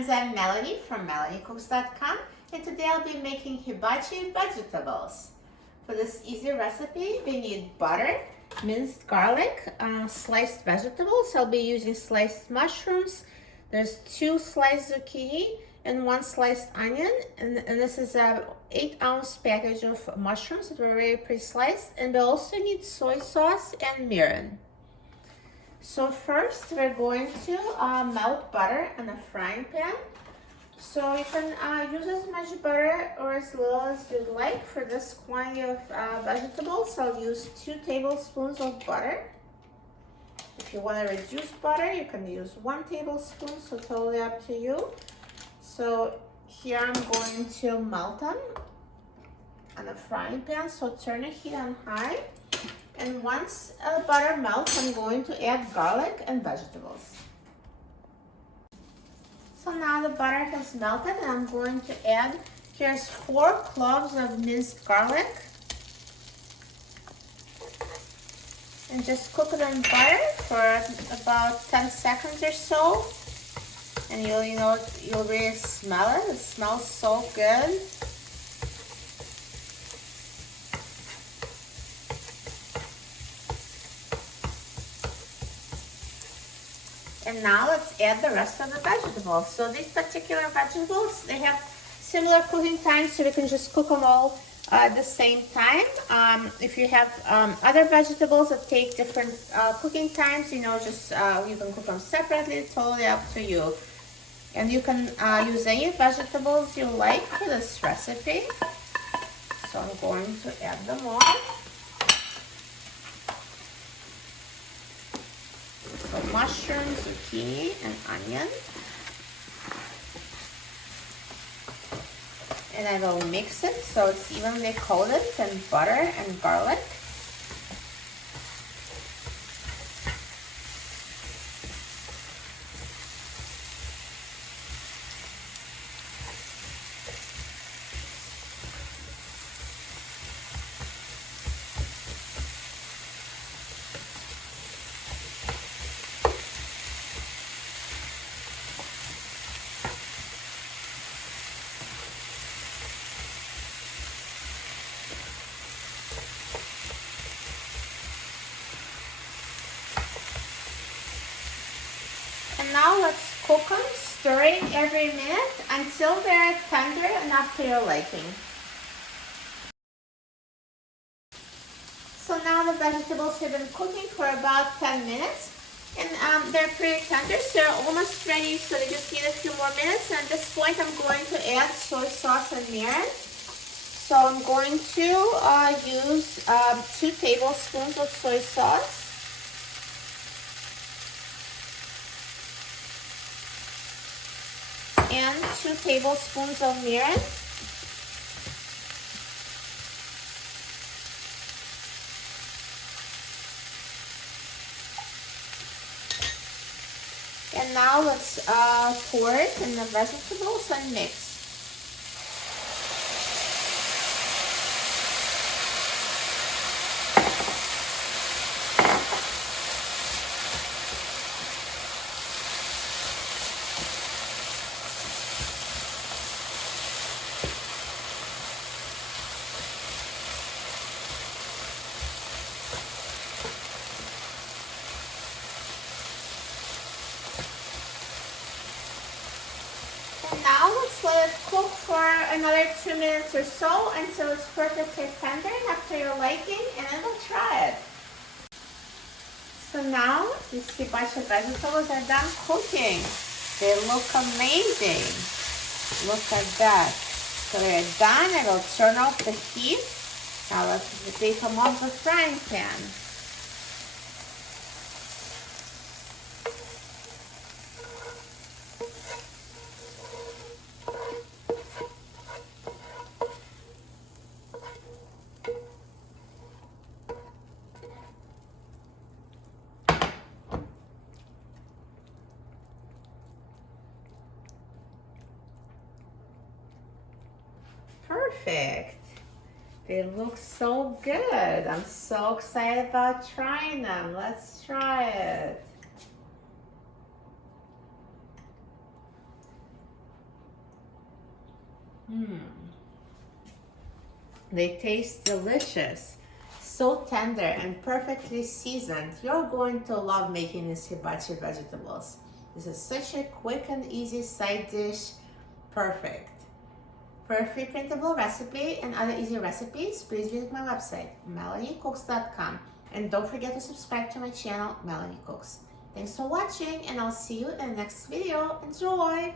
friends, I'm Melanie from melaniecooks.com, and today I'll be making hibachi vegetables. For this easy recipe, we need butter, minced garlic, sliced vegetables. I'll be using sliced mushrooms. There's 2 sliced zucchini and 1 sliced onion, and this is a 8-ounce package of mushrooms that were very pre-sliced, and we also need soy sauce and mirin. So first we're going to melt butter in a frying pan. So you can use as much butter or as little as you'd like. For this quantity of vegetables, I'll use 2 tablespoons of butter. If you want to reduce butter, you can use 1 tablespoon, so totally up to you. So here I'm going to melt them in a frying pan, so turn the heat on high. And once butter melts, I'm going to add garlic and vegetables. So now the butter has melted, and I'm going to add, here's 4 cloves of minced garlic. And just cook it in butter for about 10 seconds or so. And you'll really smell it. It smells so good. And now let's add the rest of the vegetables. So these particular vegetables, they have similar cooking times, so we can just cook them all at the same time. If you have other vegetables that take different cooking times, you can cook them separately, totally up to you. And you can use any vegetables you like for this recipe. So I'm going to add them all. So mushrooms, zucchini, and onion. And I will mix it so it's evenly coated in butter and garlic. And now let's cook them, stirring every minute until they're tender enough to your liking. So now the vegetables have been cooking for about 10 minutes, and they're pretty tender, so they're almost ready, so they just need a few more minutes. And at this point I'm going to add soy sauce and mirin. So I'm going to use 2 tablespoons of soy sauce. And 2 tablespoons of mirin. And now let's pour it in the vegetables and mix. And now let's let it cook for another 2 minutes or so until it's perfectly tender enough to your liking, and then we'll try it. So now these hibachi vegetables are done cooking. They look amazing. Look at that. So they're done. I will turn off the heat. Now let's take them off the frying pan. Perfect. They look so good. I'm so excited about trying them. Let's try it. They taste delicious, so tender and perfectly seasoned. You're going to love making these hibachi vegetables. This is such a quick and easy side dish. Perfect. For a free printable recipe and other easy recipes, please visit my website, melaniecooks.com. And don't forget to subscribe to my channel, Melanie Cooks. Thanks for watching, and I'll see you in the next video. Enjoy!